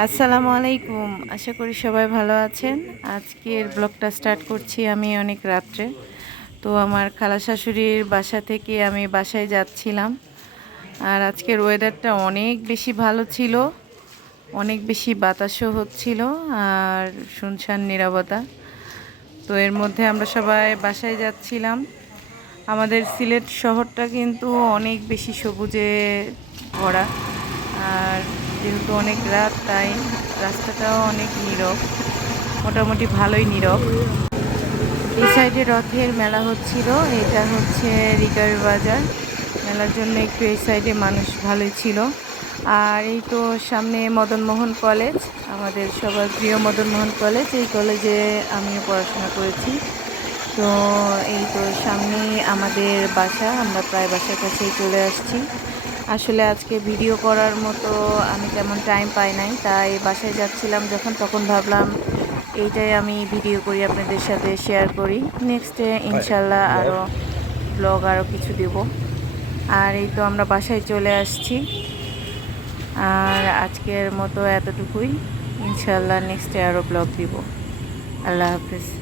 আসসালামু আলাইকুম। আশা করি সবাই ভালো আছেন। আজকের ব্লগটা স্টার্ট করছি আমি অনেক রাত্রে। তো আমার খালা শাশুড়ির বাসা থেকে আমি বাসায় যাচ্ছিলাম। আর আজকের ওয়েদারটা অনেক বেশি ভালো ছিল। অনেক বেশি বাতাসও হচ্ছিল আর শুনশান নিরবতা। তো এর মধ্যে আমরা সবাই বাসায় যাচ্ছিলাম। আমাদের সিলেট শহরটা কিন্তু অনেক বেশি সবুজে ভরা। আর যেহেতু অনেক রাত, তাই রাস্তাটাও অনেক নীরব, মোটামুটি ভালোই নীরব। এই সাইডে রথের মেলা হচ্ছিল, এটা হচ্ছে রিকার বাজার। মেলার জন্য একটু এই সাইডে মানুষ ভালোই ছিল। আর এই তো সামনে মদনমোহন কলেজ, আমাদের সবার প্রিয় মদনমোহন কলেজ। এই কলেজে আমিও পড়াশোনা করেছি। তো এই তো সামনেই আমাদের বাসা, আমরা প্রায় বাসার কাছেই চলে আসছি। আসলে আজকে ভিডিও করার মতো আমি তেমন টাইম পাই নাই। তাই বাসায় যাচ্ছিলাম যখন তখন ভাবলাম এইটাই আমি ভিডিও করি আপনাদের সাথে শেয়ার করি। নেক্সটে ইনশাল্লাহ আরও ব্লগ আরও কিছু দেব। আর এই তো আমরা বাসায় চলে আসছি। আর আজকের মতো এতটুকুই। ইনশাল্লাহ নেক্সটে আরও ব্লগ দিব। আল্লাহ হাফিজ।